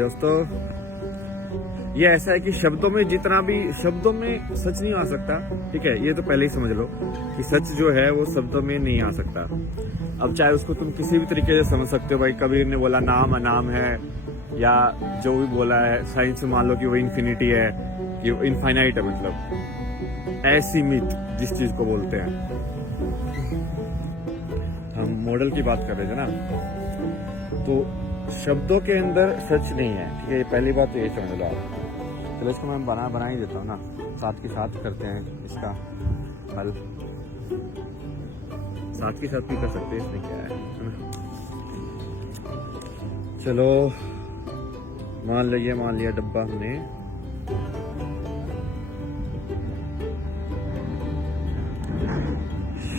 दोस्तों, ये ऐसा है कि शब्दों में जितना भी शब्दों में सच नहीं आ सकता, ठीक है, ये तो पहले ही समझ लो कि सच जो है वो शब्दों में नहीं आ सकता। अब चाहे उसको तुम किसी भी तरीके से समझ सकते हो, भाई कबीर ने बोला नाम अनाम है, या जो भी बोला है साइंस में मान लो कि वो इन्फिनिटी है, कि वो इनफाइनाइट है, मतलब असीमित जिस चीज को बोलते हैं। हम मॉडल की बात कर रहे थे ना, तो शब्दों के अंदर सच नहीं है, ठीक है, ये पहली बात तो ये समझ लो आप। चलो इसको मैं बना ही देता हूँ ना, साथ के साथ करते हैं इसका हल, साथ के साथ भी कर सकते हैं, इसमें क्या है ना। चलो मान लिया डब्बा हमने,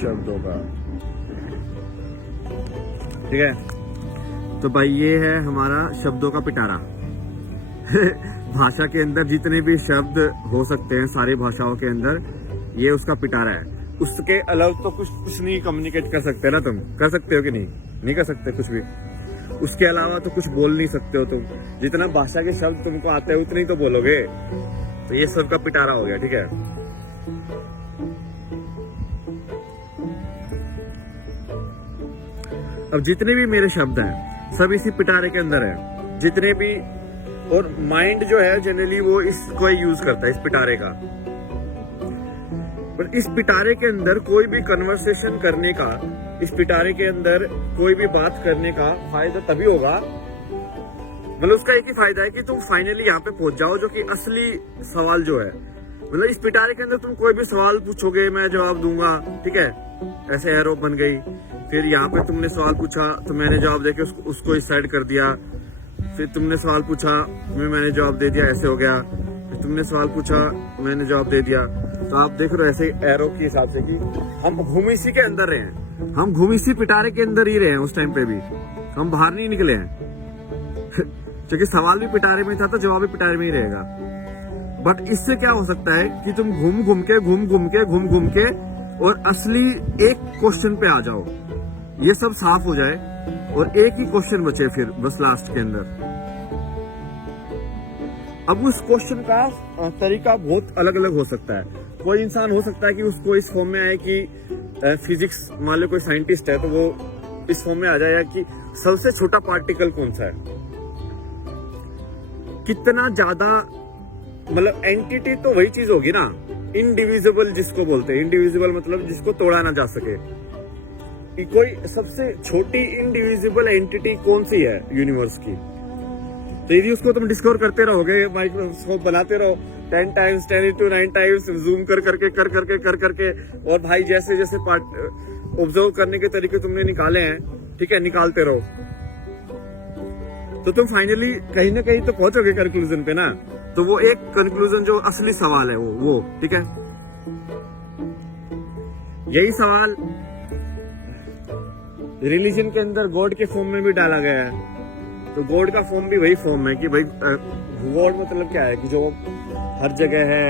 शब्दों का, ठीक है। तो भाई ये है हमारा शब्दों का पिटारा। भाषा के अंदर जितने भी शब्द हो सकते हैं सारी भाषाओं के अंदर, ये उसका पिटारा है। उसके अलावा तो कुछ नहीं कम्युनिकेट कर सकते ना, तुम कर सकते हो कि नहीं कर सकते कुछ भी। उसके अलावा तो कुछ बोल नहीं सकते हो तुम, जितना भाषा के शब्द तुमको आते हैं उतने ही तो बोलोगे। तो ये सबका पिटारा हो गया, ठीक है। अब जितने भी मेरे शब्द हैं सब इसी पिटारे के अंदर है, जितने भी, और माइंड जो है जनरली वो इसको यूज करता है, इस पिटारे का। पर इस पिटारे के अंदर कोई भी कन्वर्सेशन करने का, इस पिटारे के अंदर कोई भी बात करने का फायदा तभी होगा, मतलब उसका एक ही फायदा है कि तुम फाइनली यहाँ पे पहुंच जाओ, जो कि असली सवाल जो है, मतलब इस पिटारे के अंदर तुम कोई भी सवाल पूछोगे मैं जवाब दूंगा, ठीक है, ऐसे एरो बन गई। फिर यहाँ पे तुमने सवाल पूछा तो मैंने जवाब देके उसको इस साइड कर दिया। फिर तुमने सवाल पूछा मैंने जवाब दे दिया, ऐसे हो गया। फिर तुमने सवाल पूछा मैंने जवाब दे दिया। तो आप देख रहे हो ऐसे एरो के हिसाब से कि हम घूम इसी के अंदर रहे हैं, हम घूम इसी पिटारे के अंदर ही रहे हैं, उस टाइम पे भी हम बाहर नहीं निकले हैं। क्योंकि सवाल भी पिटारे में था तो जवाब भी पिटारे में ही रहेगा। बट इससे क्या हो सकता है कि तुम घूम घूम के और असली एक क्वेश्चन पे आ जाओ, ये सब साफ हो जाए और एक ही क्वेश्चन बचे फिर बस लास्ट के अंदर। अब उस क्वेश्चन का तरीका बहुत अलग अलग हो सकता है। कोई इंसान हो सकता है कि उसको इस फॉर्म में आए कि फिजिक्स, मान लो कोई साइंटिस्ट है तो वो इस फॉर्म में आ जाए कि सबसे छोटा पार्टिकल कौन सा है, कितना ज्यादा, मतलब एंटिटी तो वही चीज होगी ना, इनडिविजिबल जिसको बोलते हैं। इनडिविजिबल मतलब जिसको तोड़ा ना जा सके। कोई सबसे छोटी इनडिविजिबल एंटिटी कौन सी है यूनिवर्स की, तो यदि उसको तुम डिस्कवर करते रहोगे, माइक्रोस्कोप बनाते रहो 10 टाइम्स 10 × 9 टाइम्स जूम कर करके, और भाई जैसे जैसे पार्ट ऑब्जर्व करने के तरीके तुमने निकाले हैं, ठीक है, निकालते रहो, तो तुम फाइनली कहीं ना कहीं तो पहुंचोगे कंक्लूजन पे ना। तो वो एक कंक्लूजन जो असली सवाल है वो ठीक है। यही सवाल रिलीजन के अंदर गॉड के फॉर्म में भी डाला गया है। तो गॉड का फॉर्म भी वही फॉर्म है कि भाई गॉड मतलब क्या है कि जो हर जगह है,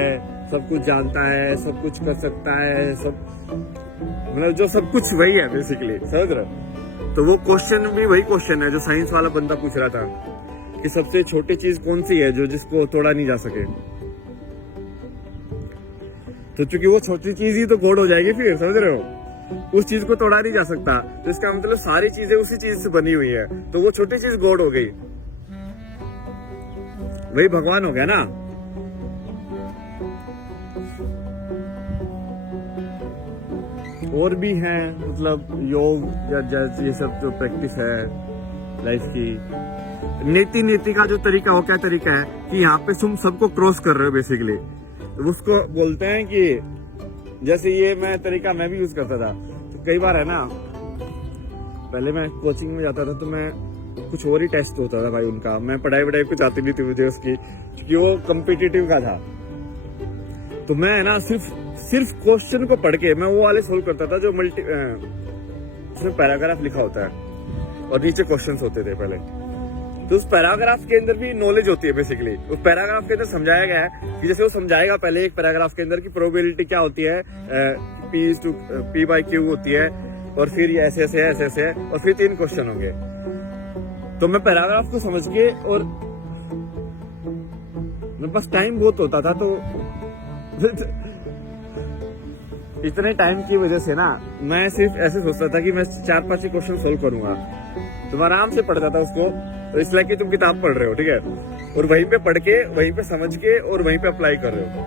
सब कुछ जानता है, सब कुछ कर सकता है, सब, मतलब जो सब कुछ वही है बेसिकली, समझ रहे। तो वो क्वेश्चन भी वही क्वेश्चन है जो साइंस वाला बंदा पूछ रहा था कि सबसे छोटी चीज कौन सी है जो जिसको तोड़ा नहीं जा सके। तो चूंकि वो छोटी चीज ही तो गॉड हो जाएगी फिर, समझ रहे हो, उस चीज को तोड़ा नहीं जा सकता, तो इसका मतलब सारी चीजें उसी चीज से बनी हुई है, तो वो छोटी चीज गॉड हो गई, वही भगवान हो गया ना। और भी हैं, मतलब योग या ये सब जो प्रैक्टिस है लाइफ की, नीति का जो तरीका हो, क्या तरीका है कि यहाँ पे तुम सबको क्रॉस कर रहे हो बेसिकली, तो उसको बोलते हैं कि जैसे ये मैं तरीका मैं भी यूज करता था। तो कई बार है ना, पहले मैं कोचिंग में जाता था तो मैं कुछ और ही टेस्ट होता था भाई उनका, मैं पढ़ाई कुछ आती नहीं थी मुझे उसकी, क्योंकि वो कम्पिटिटिव का था। तो मैं है ना सिर्फ क्वेश्चन को पढ़ के मैं वो वाले सोल्व करता था जो उसमें पैराग्राफ लिखा होता है और नीचे क्वेश्चंस होते थे पहले। तो उस पैराग्राफ के अंदर भी नॉलेज होती है बेसिकली। उस पैराग्राफ के अंदर समझाया गया है कि जैसे वो समझाएगा पहले एक पैराग्राफ के अंदर की प्रोबेबिलिटी क्या होती है, P/Q होती है, और फिर ये ऐसे है, और फिर 3 क्वेश्चन होंगे। तो मैं पैराग्राफ को समझ के और मेरे पास टाइम बहुत होता था, तो इतने टाइम की वजह से ना मैं सिर्फ ऐसे सोचता था कि मैं 4-5 ही क्वेश्चन सोल्व करूंगा। तुम आराम से पढ़ता था उसको, तो इसलिए कि तुम किताब पढ़ रहे हो, ठीक है, और वहीं पे पढ़ के, वहीं पे समझ के और वहीं पे अप्लाई कर रहे हो।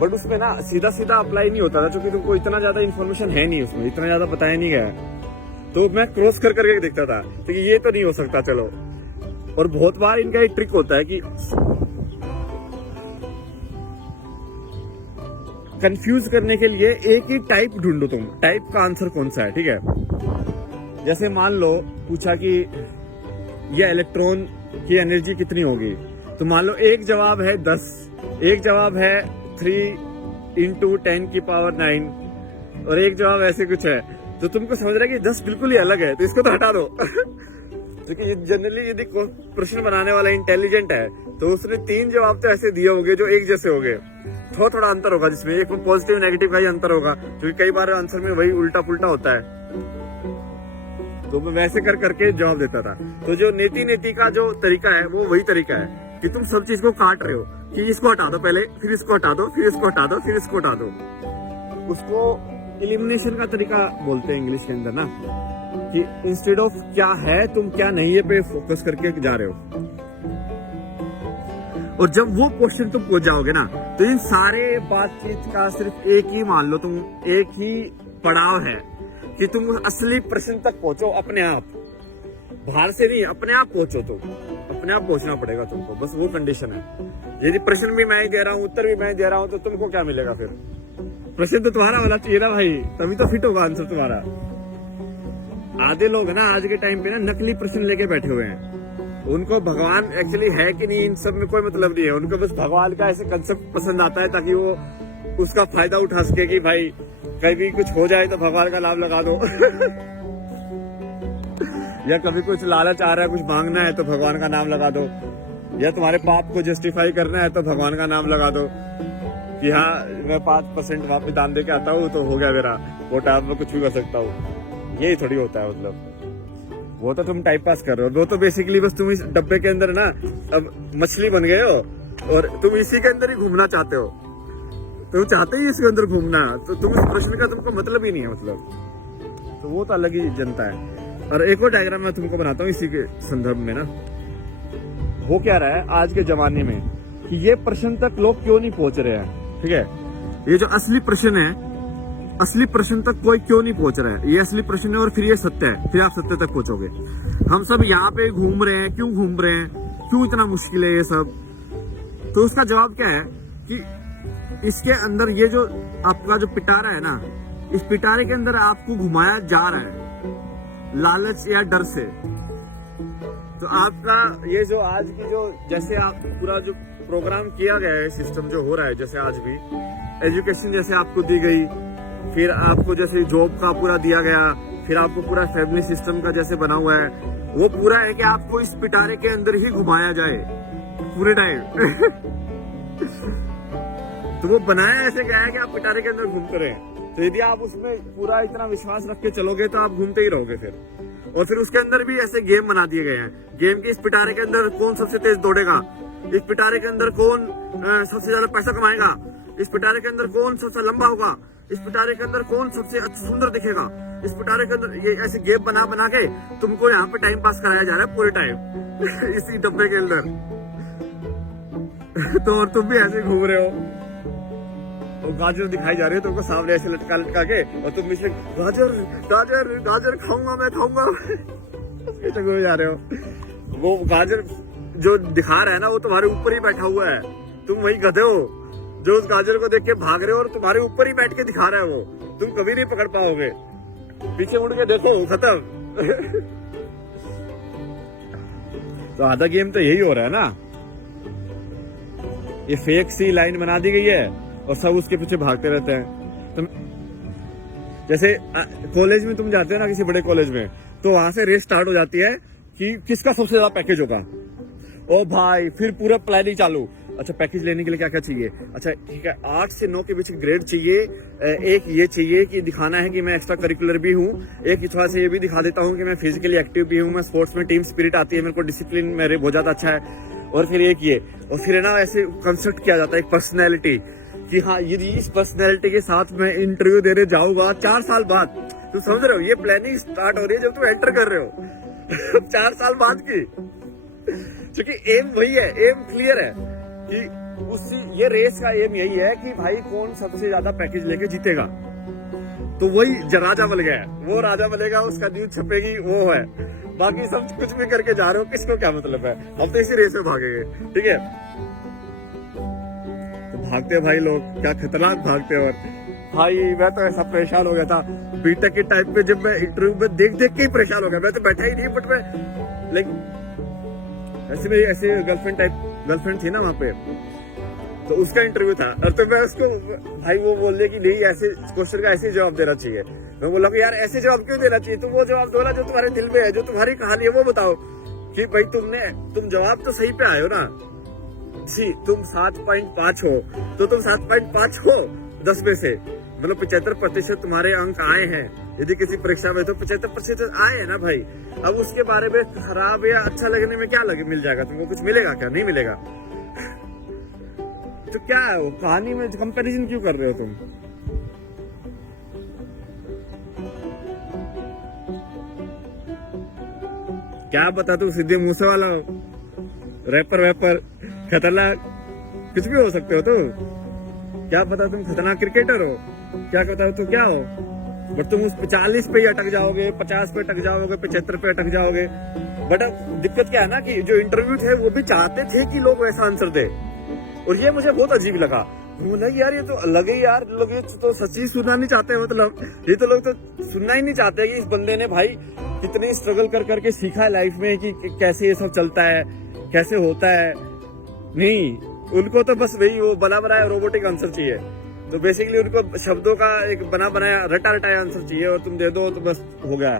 बट उसमें ना सीधा सीधा अप्लाई नहीं होता था, क्योंकि तुमको इतना ज्यादा इन्फॉर्मेशन है नहीं, उसमें इतना ज्यादा बताया नहीं गया। तो मैं क्रॉस कर करके देखता था, तो ये तो नहीं हो सकता, चलो। और बहुत बार इनका एक ट्रिक होता है कि कंफ्यूज करने के लिए एक ही टाइप ढूंढो, तुम टाइप का आंसर कौन सा है, ठीक है। जैसे मान लो पूछा कि ये इलेक्ट्रॉन की एनर्जी कितनी होगी, तो मान लो एक जवाब है 10, एक जवाब है 3 × 10⁹ और एक जवाब ऐसे कुछ है। तो तुमको समझ रहा है कि 10 बिल्कुल ही अलग है, तो इसको तो हटा दो। क्योंकि जनरली यदि प्रश्न बनाने वाला इंटेलिजेंट है, तो उसने 3 जवाब तो ऐसे दिए होंगे जो एक जैसे होंगे। थोड़ा थोड़ा अंतर होगा, जिसमें एक पॉजिटिव नेगेटिव का ही अंतर होगा, क्योंकि कई बार आंसर में वही उल्टा पुल्टा होता है। तो मैं वैसे कर करके जवाब देता था। तो जो नीति का जो तरीका है, वो वही तरीका है कि तुम सब चीज को काट रहे हो, कि इसको हटा दो पहले, फिर इसको हटा दो, फिर इसको हटा दो, फिर इसको हटा दो। उसको एलिमिनेशन का तरीका बोलते हैं इंग्लिश के अंदर ना, कि इंस्टेड ऑफ क्या है तुम क्या नहीं है पे फोकस करके जा रहे हो। और जब वो क्वेश्चन तुम पहुंच जाओगे ना, तो इन सारे बातचीत का सिर्फ एक ही मान लो, तुम एक ही पड़ाव है कि तुम असली प्रश्न तक पहुंचो अपने आप, बाहर से नहीं, अपने आप पहुंचो। तो अपने आप पहुंचना पड़ेगा तुमको, बस वो कंडीशन है। यदि प्रश्न भी मैं ही दे रहा हूँ, उत्तर भी मैं दे रहा हूँ, तो तुमको क्या मिलेगा फिर? प्रश्न तो तुम्हारा वाला चाहिए ना भाई, तभी तो फिट होगा आंसर तुम्हारा। आधे लोग ना आज के टाइम पे ना नकली प्रश्न लेके बैठे हुए हैं। उनको भगवान एक्चुअली है कि नहीं, इन सब में कोई मतलब नहीं है। उनको बस भगवान का ऐसे कंसेप्ट पसंद आता है, ताकि वो उसका फायदा उठा सके कि भाई कहीं भी कुछ हो जाए तो भगवान का नाम लगा दो। या कभी कुछ लालच आ रहा है, कुछ मांगना है, तो भगवान का नाम लगा दो। या तुम्हारे पाप को जस्टिफाई करना है, तो भगवान का नाम लगा दो कि हाँ मैं 5% वापस दान दे के आता हूँ, तो हो गया मेरा कोटा, मैं कुछ भी कर सकता हूँ। यही थोड़ी होता है, मतलब वो तो तुम टाइम पास कर रहे हो। वो तो बेसिकली बस तुम इस डब्बे के अंदर ना अब मछली बन गए हो, और तुम इसी के अंदर ही घूमना चाहते हो। तुम चाहते ही इसके अंदर घूमना, तो तुम इस प्रश्न का तुमको मतलब ही नहीं है, मतलब। तो वो तो अलग ही जनता है। और एक और डायग्राम मैं तुमको बनाता हूँ इसी के संदर्भ में ना। वो क्या रहा है आज के जमाने में, कि ये प्रश्न तक लोग क्यों नहीं पहुंच रहे हैं, ठीक है। ये जो असली प्रश्न है, असली प्रश्न तक कोई क्यों नहीं पहुंच रहा है, ये असली प्रश्न है, और फिर ये सत्य है, फिर आप सत्य तक पहुंचोगे। हम सब यहाँ पे घूम रहे हैं, क्यों घूम रहे हैं, क्यों इतना मुश्किल है ये सब? तो उसका जवाब क्या है कि इसके अंदर ये जो आपका जो पिटारा है ना, इस पिटारे के अंदर आपको घुमाया जा रहा है लालच या डर से। तो आपका ये जो आज की जो जैसे आप पूरा जो प्रोग्राम किया गया है, सिस्टम जो हो रहा है, जैसे आज भी एजुकेशन जैसे आपको दी गई, फिर आपको जैसे जॉब का पूरा दिया गया, फिर आपको पूरा फैमिली सिस्टम का जैसे बना हुआ है, वो पूरा है कि आपको इस पिटारे के अंदर ही घुमाया जाए पूरे टाइम। तो वो बनाया ऐसे गया है कि आप पिटारे के अंदर घूमते रहे। तो यदि आप उसमें पूरा इतना विश्वास रख के चलोगे, तो आप घूमते ही रहोगे फिर। और फिर उसके अंदर भी ऐसे गेम बना दिए गए हैं, गेम के इस पिटारे के अंदर कौन सबसे तेज दौड़ेगा, इस पिटारे के अंदर कौन सबसे ज्यादा पैसा कमाएगा, इस पिटारे के अंदर कौन सबसे लंबा होगा, इस पिटारे के अंदर कौन सबसे सुंदर दिखेगा, इस पिटारे के अंदर, ये ऐसे गेम बना बना के तुमको यहाँ पे टाइम पास कराया जा रहा है पूरे टाइम इसी डब्बे के अंदर। तो और तुम भी ऐसे घूम रहे हो, और गाजर दिखाई जा रही है तुमको सामने ऐसे लटका लटका के, और तुम पीछे गाजर गाजर गाजर खाऊंगा मैं खाऊंगा ऐसे घूम जा रहे हो। वो गाजर जो दिखा रहा है ना, वो तुम्हारे ऊपर ही बैठा हुआ है, तुम वही गधे हो जो उस गाजर को देख के भाग रहे हो, और तुम्हारे ऊपर ही बैठ के दिखा रहा है वो, तुम कभी नहीं पकड़ पाओगे। पीछे मुड़ के देखो, खत्म। तो आधा गेम तो यही हो रहा है ना, ये फेक सी लाइन बना दी गई है और सब उसके पीछे भागते रहते हैं। तुम जैसे कॉलेज में तुम जाते हो ना, किसी बड़े कॉलेज में, तो वहां से रेस स्टार्ट हो जाती है कि किसका सबसे ज्यादा पैकेज होगा। ओ भाई, फिर पूरा प्लानिंग चालू। अच्छा, पैकेज लेने के लिए क्या क्या चाहिए, अच्छा ठीक है, 8 से 9 के बीच ग्रेड चाहिए, एक ये चाहिए कि दिखाना है कि मैं एक्स्ट्रा करिकुलर भी हूँ, एक थोड़ा सा ये भी दिखा देता हूँ कि मैं फिजिकली एक्टिव भी हूँ, मैं स्पोर्ट्स में टीम स्पिरिट आती है, मेरे को डिसिप्लिन मेरे बहुत ज्यादा अच्छा है। और फिर एक ये, और फिर है ना ऐसे कंस्ट्रक्ट किया जाता है एक पर्सनैलिटी कि हाँ ये इस पर्सनैलिटी के साथ मैं इंटरव्यू देने जाऊंगा 4 साल बाद। तुम समझ रहे हो, ये प्लानिंग स्टार्ट हो रही है जब तुम एंटर कर रहे हो 4 साल बाद की। क्योंकि एम वही है, एम क्लियर है कि उसी ये रेस का एम यही है कि भाई कौन सबसे ज्यादा पैकेज लेके जीतेगा। तो वही राजा बन गया है, वो राजा बनेगा, उसका न्यूज छपेगी, वो है। बाकी सब कुछ भी करके जा रहे हो, किसको क्या मतलब है, हम तो इसी रेस में भागेंगे। ठीक है, तो भागते हैं भाई लोग, क्या खतरनाक भागते हैं। और भाई मैं तो ऐसा परेशान हो गया था बीटेक के टाइम पे, जब मैं इंटरव्यू में देख के ही परेशान हो गया। मैं तो बैठा ही नहीं, बट मैं लेकिन ऐसे मेरी ऐसे गर्लफ्रेंड थी ना वहाँ पे, तो उसका इंटरव्यू था। और तो मैं उसको भाई वो बोल रही कि नहीं ऐसे क्वेश्चन का ऐसे जवाब देना चाहिए। मैं बोला कि यार ऐसे जवाब क्यों देना चाहिए, तुम वो जवाब दो ना जो तुम्हारे दिल में है, जो तुम्हारी कहानी है वो बताओ कि भाई तुम जवाब तो सही पे आए हो ना। तुम 7.5 हो तो तुम 7.5 हो 10 में से, मतलब 75% तुम्हारे अंक आए हैं। यदि किसी परीक्षा में तो 75% आए हैं ना भाई। अब उसके बारे में खराब या अच्छा लगने में क्या मिल जाएगा तुमको, कुछ मिलेगा क्या, नहीं मिलेगा। तो क्या है वो कहानी में कंपैरिजन क्यों कर रहे हो तुम। क्या पता तुम सीधे मुंह से वाला हो, रैपर वैपर खतरनाक कुछ भी हो सकते हो। तो क्या पता तुम खतरनाक क्रिकेटर हो, क्या पता तो क्या हो, बट तुम उस 40 पे ही अटक जाओगे, 50 पे अटक जाओगे, 75 पे अटक जाओगे। बट दिक्कत क्या है ना कि जो इंटरव्यू थे वो भी चाहते थे कि लोग वैसा आंसर दे, और ये मुझे बहुत अजीब लगा। बोला यार ये तो अलग ही यार, लोग ये तो सच्ची सुनना नहीं चाहते। मतलब ये तो लोग तो सुनना ही नहीं चाहते कि इस बंदे ने भाई कितनी स्ट्रगल कर करके सीखा है लाइफ में कि कैसे ये सब चलता है, कैसे होता है। नहीं, उनको तो बस वही वो बना बनाया रोबोटिक आंसर चाहिए। तो बेसिकली उनको शब्दों का एक बना बनाया रटा रटाया आंसर चाहिए, और तुम दे दो तो बस हो गया,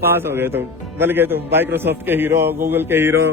पास हो गए तुम, बन गए तुम माइक्रोसॉफ्ट के हीरो, गूगल के हीरो।